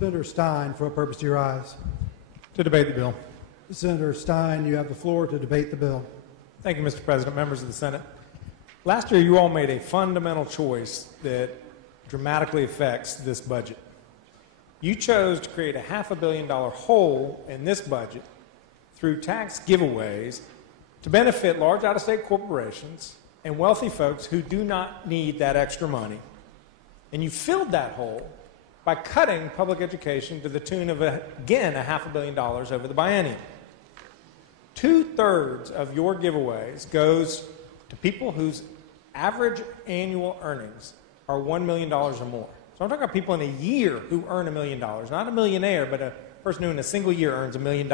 Senator Stein, for what purpose do you rise? To debate the bill. Senator Stein, you have the floor to debate the bill. Thank you, Mr. President, members of the Senate. Last year, you all made a fundamental choice that dramatically affects this budget. You chose to create a $500 million hole in this budget through tax giveaways to benefit large out-of-state corporations and wealthy folks who do not need that extra money. And you filled that hole by cutting public education to the tune of, again, a $500 million over the biennium. 2/3 of your giveaways goes to people whose average annual earnings are $1 million or more. So I'm talking about people in a year who earn $1 million, not a millionaire, but a person who in a single year earns $1 million.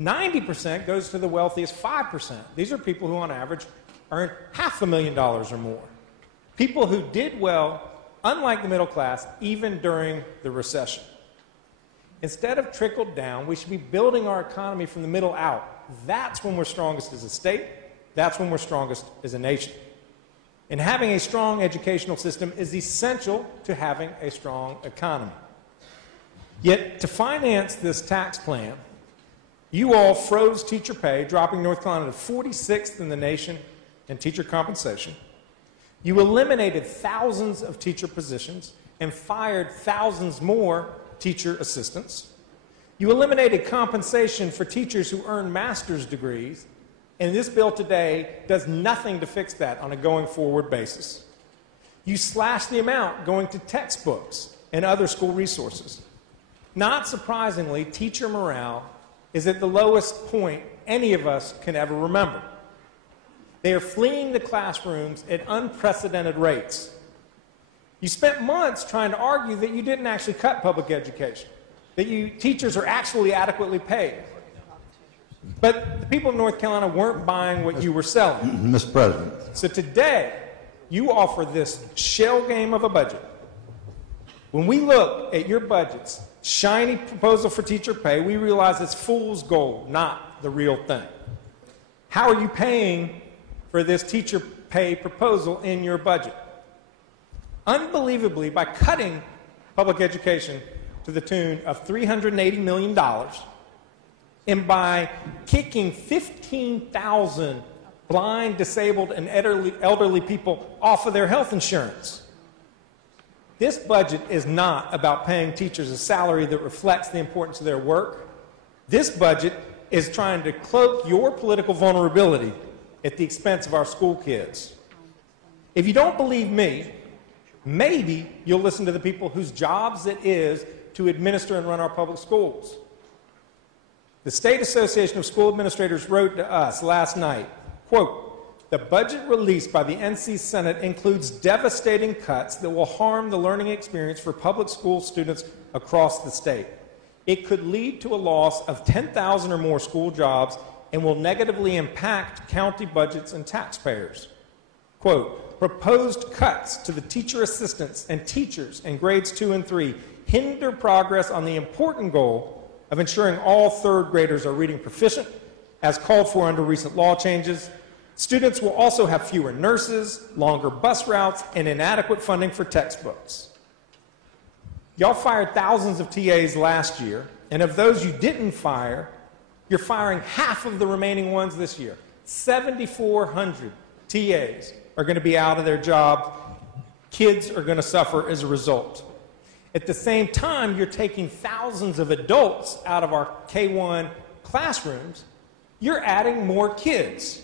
90% goes to the wealthiest 5%. These are people who on average earn $500,000 or more. People who did well, unlike the middle class, even during the recession. Instead of trickled down, we should be building our economy from the middle out. That's when we're strongest as a state. That's when we're strongest as a nation. And having a strong educational system is essential to having a strong economy. Yet, to finance this tax plan, you all froze teacher pay, dropping North Carolina to 46th in the nation in teacher compensation. You eliminated thousands of teacher positions and fired thousands more teacher assistants. You eliminated compensation for teachers who earn master's degrees, and this bill today does nothing to fix that on a going forward basis. You slashed the amount going to textbooks and other school resources. Not surprisingly, teacher morale is at the lowest point any of us can ever remember. They are fleeing the classrooms at unprecedented rates. You spent months trying to argue that you didn't actually cut public education, that teachers are actually adequately paid. But the people of North Carolina weren't buying what you were selling. Mr. President. So today, you offer this shell game of a budget. When we look at your budget's shiny proposal for teacher pay, we realize it's fool's gold, not the real thing. How are you paying for this teacher pay proposal in your budget? Unbelievably, by cutting public education to the tune of $380 million and by kicking 15,000 blind, disabled, and elderly people off of their health insurance. This budget is not about paying teachers a salary that reflects the importance of their work. This budget is trying to cloak your political vulnerability at the expense of our school kids. If you don't believe me, maybe you'll listen to the people whose jobs it is to administer and run our public schools. The State Association of School Administrators wrote to us last night, quote, "The budget released by the NC Senate includes devastating cuts that will harm the learning experience for public school students across the state. It could lead to a loss of 10,000 or more school jobs and will negatively impact county budgets and taxpayers." Quote, "Proposed cuts to the teacher assistants and teachers in grades 2 and 3 hinder progress on the important goal of ensuring all third graders are reading proficient, as called for under recent law changes. Students will also have fewer nurses, longer bus routes, and inadequate funding for textbooks." Y'all fired thousands of TAs last year, and of those you didn't fire, you're firing half of the remaining ones this year. 7,400 TAs are going to be out of their job. Kids are going to suffer as a result. At the same time, you're taking thousands of adults out of our K-1 classrooms. You're adding more kids.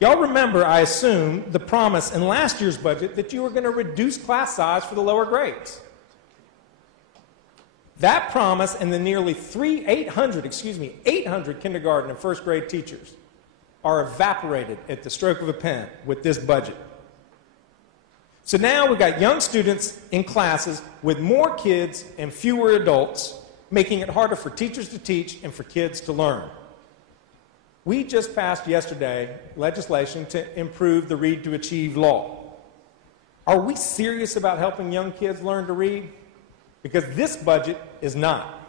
Y'all remember, I assume, the promise in last year's budget that you were going to reduce class size for the lower grades. That promise and the nearly 800 kindergarten and first grade teachers are evaporated at the stroke of a pen with this budget. So now we've got young students in classes with more kids and fewer adults, making it harder for teachers to teach and for kids to learn. We just passed yesterday legislation to improve the Read to Achieve law. Are we serious about helping young kids learn to read? Because this budget is not.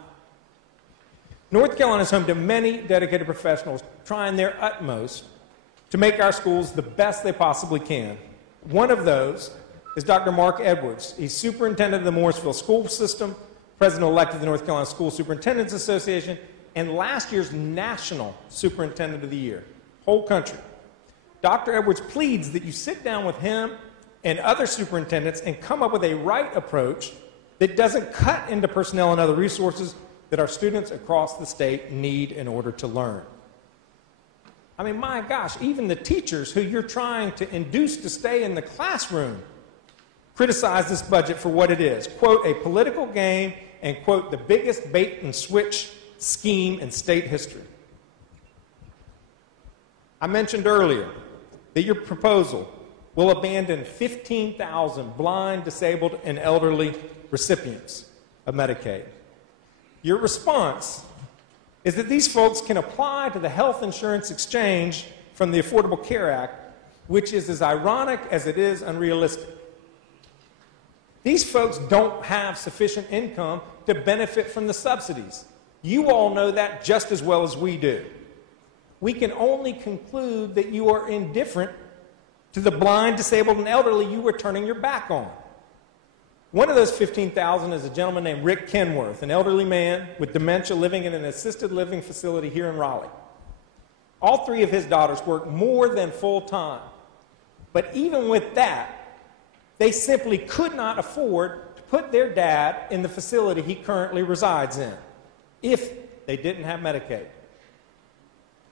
North Carolina is home to many dedicated professionals trying their utmost to make our schools the best they possibly can. One of those is Dr. Mark Edwards. He's superintendent of the Morrisville School System, president-elect of the North Carolina School Superintendents Association, and last year's National Superintendent of the Year, whole country. Dr. Edwards pleads that you sit down with him and other superintendents and come up with a right approach that doesn't cut into personnel and other resources that our students across the state need in order to learn. I mean, my gosh, even the teachers who you're trying to induce to stay in the classroom criticize this budget for what it is. Quote, a political game, and quote, the biggest bait and switch scheme in state history. I mentioned earlier that your proposal will abandon 15,000 blind, disabled, and elderly recipients of Medicaid. Your response is that these folks can apply to the health insurance exchange from the Affordable Care Act, which is as ironic as it is unrealistic. These folks don't have sufficient income to benefit from the subsidies. You all know that just as well as we do. We can only conclude that you are indifferent to the blind, disabled, and elderly you were turning your back on. One of those 15,000 is a gentleman named Rick Kenworth, an elderly man with dementia living in an assisted living facility here in Raleigh. All three of his daughters work more than full time. But even with that, they simply could not afford to put their dad in the facility he currently resides in if they didn't have Medicaid.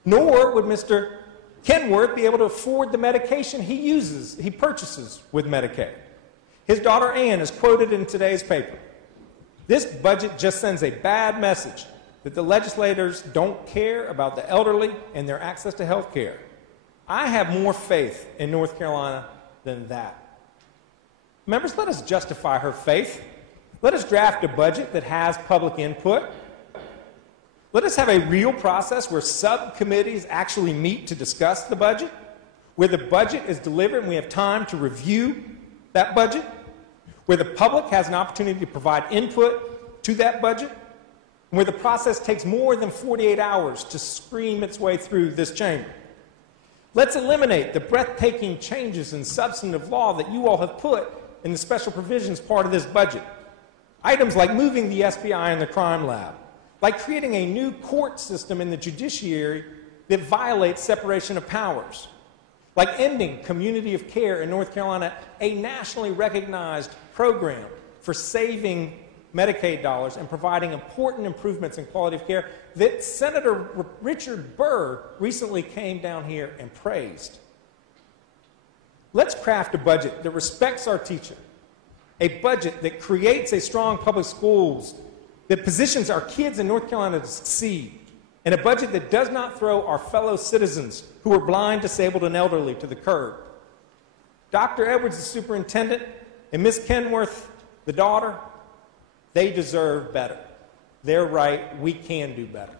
Nor would Mr. Kenworth be able to afford the medication he purchases with Medicaid. His daughter Ann is quoted in today's paper. This budget just sends a bad message that the legislators don't care about the elderly and their access to health care. I have more faith in North Carolina than that. Members, let us justify her faith. Let us draft a budget that has public input. Let us have a real process where subcommittees actually meet to discuss the budget, where the budget is delivered and we have time to review that budget, where the public has an opportunity to provide input to that budget, and where the process takes more than 48 hours to scream its way through this chamber. Let's eliminate the breathtaking changes in substantive law that you all have put in the special provisions part of this budget. Items like moving the SBI and the crime lab, like creating a new court system in the judiciary that violates separation of powers, like ending community of care in North Carolina, a nationally recognized program for saving Medicaid dollars and providing important improvements in quality of care that Senator Richard Burr recently came down here and praised. Let's craft a budget that respects our teacher, a budget that creates a strong public schools, that positions our kids in North Carolina to succeed, and a budget that does not throw our fellow citizens who are blind, disabled, and elderly to the curb. Dr. Edwards, the superintendent, and Ms. Kenworth, the daughter, they deserve better. They're right. We can do better.